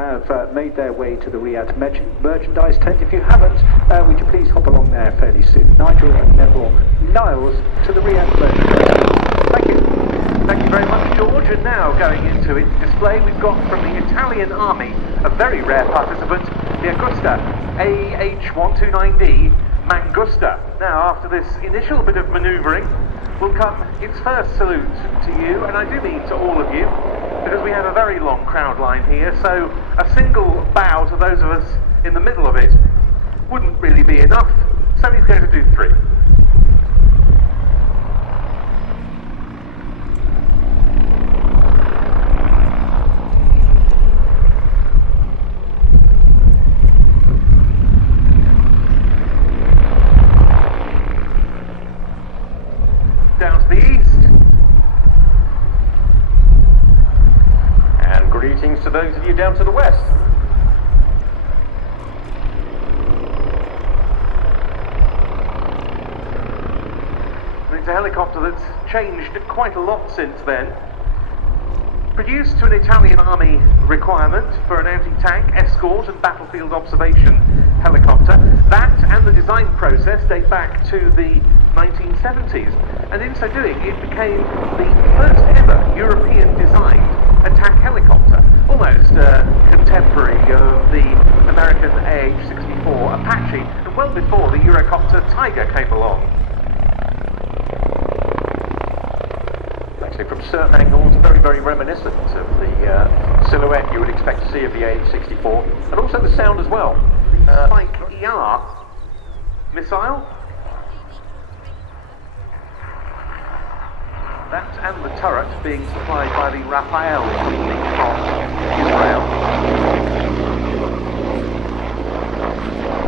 have made their way to the RIAT merchandise tent. If you haven't, would you please hop along there fairly soon. Nigel and Neville Niles to the RIAT merchandise tent. Thank you. Thank you very much, George. And now going into its display, we've got from the Italian Army a very rare participant, the Agusta AH-129D Mangusta. Now, after this initial bit of manoeuvring, will come its first salute to you, and I do mean to all of you, because we have a very long crowd line here, so a single bow to those of us in the middle of it wouldn't really be enough, so he's going to do 3. Down to the east. And greetings to those of you down to the west. It's a helicopter that's changed quite a lot since then. Produced to an Italian Army requirement for an anti-tank, escort and battlefield observation helicopter. That and the design process date back to the 1970s, and in so doing it became the first ever European designed attack helicopter, almost contemporary of the American AH-64 Apache, and well before the Eurocopter Tiger came along. Actually, from certain angles, very, very reminiscent of the silhouette you would expect to see of the AH-64, and also the sound as well. The Spike ER missile. That and the turret being supplied by the Rafael company from Israel.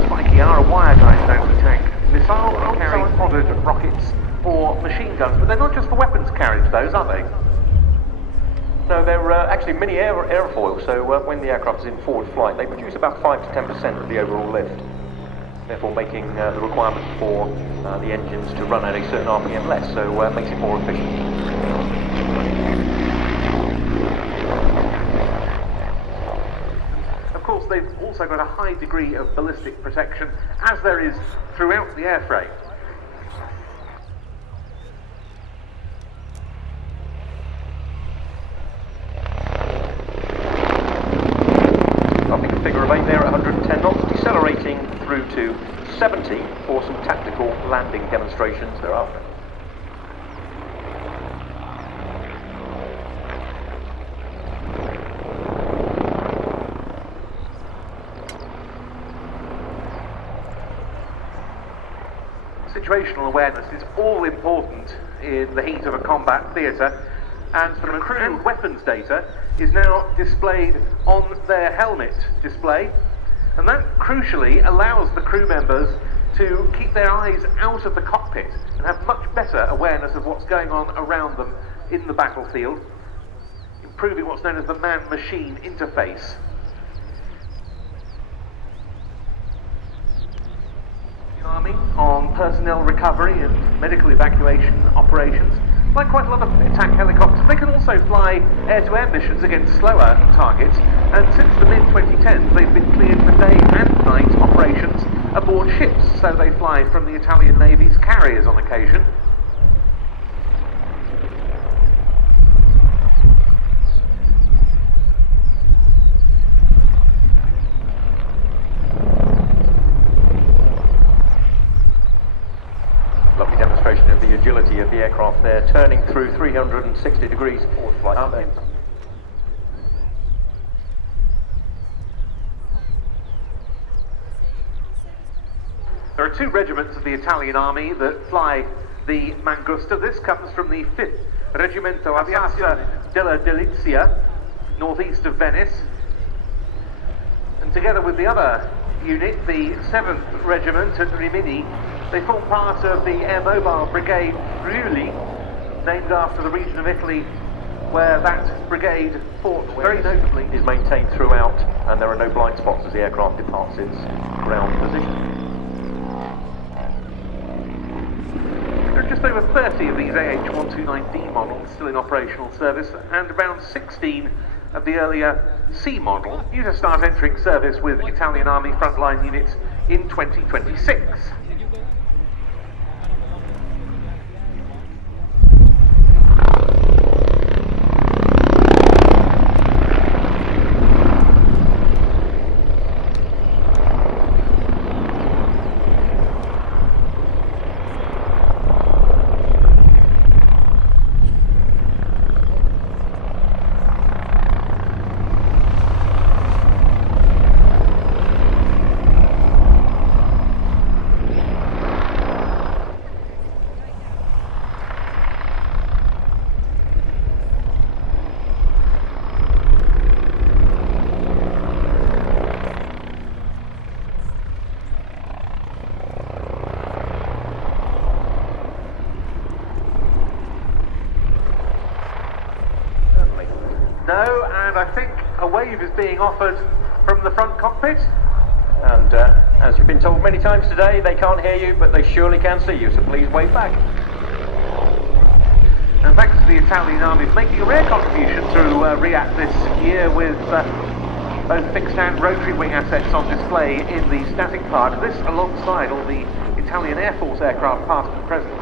Spike ER, a wire-guide anti-tank missile, carrying prodded rockets or machine guns, but they're not just for weapons carriage, those, are they? No, they're actually mini airfoil, so when the aircraft is in forward flight, they produce about 5 to 10% of the overall lift, therefore making the requirement for the engines to run at a certain RPM less, so it makes it more efficient. Of course, they've also got a high degree of ballistic protection, as there is throughout the airframe. Dropping a figure of 8 there at 110 knots, decelerating through to 70 for some tactical landing demonstrations thereafter. Situational awareness is all important in the heat of a combat theatre, and some accrued weapons data is now displayed on their helmet display, and that crucially allows the crew members to keep their eyes out of the cockpit and have much better awareness of what's going on around them in the battlefield, improving what's known as the man-machine interface. The Army on personnel recovery and medical evacuation operations. Like quite a lot of attack helicopters, they can also fly air-to-air missions against slower targets, and since the mid-2010s they've been cleared for day and night operations aboard ships, so they fly from the Italian Navy's carriers on occasion. Lovely demonstration of the agility of the aircraft there, turning through 360 degrees forward flight. There are 2 regiments of the Italian Army that fly the Mangusta. This comes from the 5th Reggimento Aviazione della Delizia, northeast of Venice. And together with the other unit, the 7th Regiment at Rimini, they form part of the Air Mobile Brigade Friuli, named after the region of Italy where that brigade fought very notably. Is maintained throughout, and there are no blind spots as the aircraft departs its ground position. There are just over 30 of these AH-129D models still in operational service, and around 16 of the earlier C model, due to start entering service with Italian Army frontline units in 2026. No, and I think a wave is being offered from the front cockpit. And as you've been told many times today, they can't hear you, but they surely can see you, so please wave back. And thanks to the Italian Army for making a rare contribution through RIAT this year with both fixed and rotary wing assets on display in the static part. This alongside all the Italian Air Force aircraft past and present.